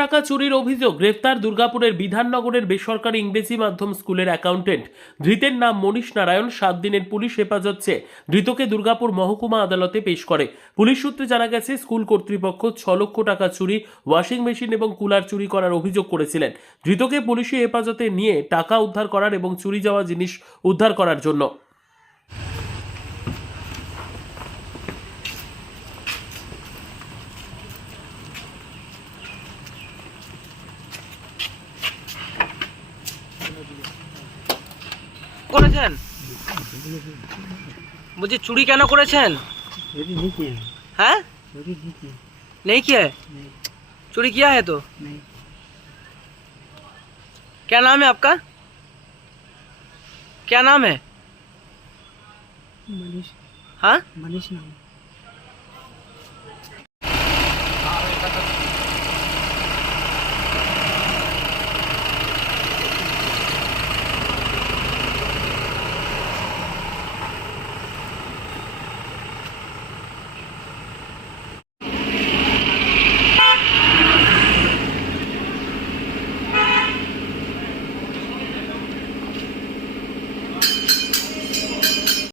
টাকা চুরির অভিযোগ, গ্রেফতার দুর্গাপুরের বিধাননগরের বেসরকারি ইংরেজি মাধ্যম স্কুলের অ্যাকাউন্টেন্ট। ধৃতের নাম মনীষ নারায়ণ। 7 দিনের পুলিশ হেফাজত চেয়ে ধৃতকে দুর্গাপুর মহকুমা আদালতে পেশ করে। পুলিশ সূত্রে জানা গেছে, স্কুল কর্তৃপক্ষ 6 লক্ষ টাকা চুরি, ওয়াশিং মেশিন এবং কুলার চুরি করার অভিযোগ করেছিলেন। ধৃতকে পুলিশি হেফাজতে নিয়ে টাকা উদ্ধার করার এবং চুরি যাওয়া জিনিস উদ্ধার করার জন্য। করেছেন বলছি চুরি কেন করেছেন? चोरी नहीं किया है। हैं चोरी नहीं किया। नहीं किया है? नहीं चोरी किया है तो नहीं। क्या नाम है आपका? क्या नाम है? मनीष हाँ मनीष नाम।